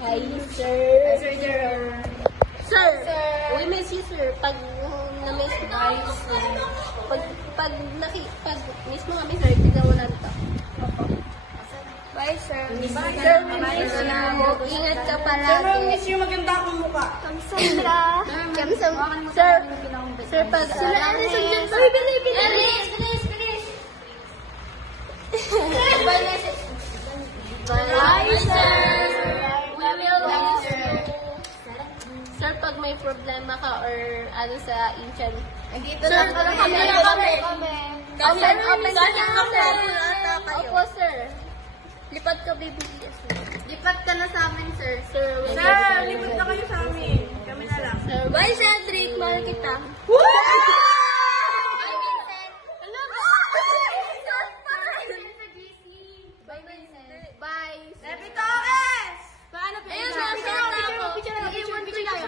Hi, sir. Sir Jerome. Sir, we miss you, sir. Pag na-miss sir. Pag miss mo kami, sir, tignan mo lang ito. Bye, sir. Bye, sir. We miss you. Ingat ka palagi. Sir, miss you. Maganda akong mukha. Kamsamra. Sir, sir, pag bilis. Bye, sir. We will miss you. Sir, pag may problema ka or ano sa inchan. Nandito lang kami. Open Opo, sir. Lipat ka, baby. Lipat ka na sa amin, sir. Sir, Lipat na kayo sa amin. Kami na lang. Sir, bye, Cedric. Mahal kita. Bye.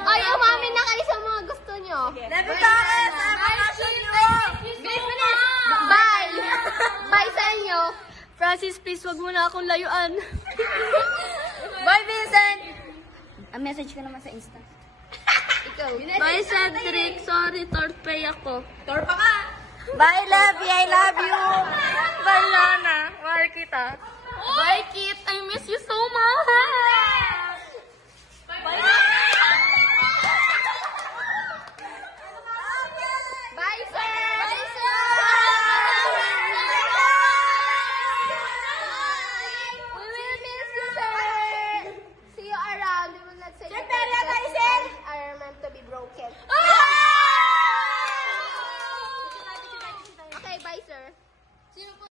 Ay, umamin na kayo sa mga gusto nyo. Bye! Bye sa inyo. Francis, please, wag mo na akong layuan. Bye, Vincent! Message ka naman sa Insta. Ikaw. Bye, Cedric. Sorry, torpay ako. Torpa ka! Bye, Lovey. I love you. Bye, Lana. Mahal kita. Bye, Kit. I miss you so much.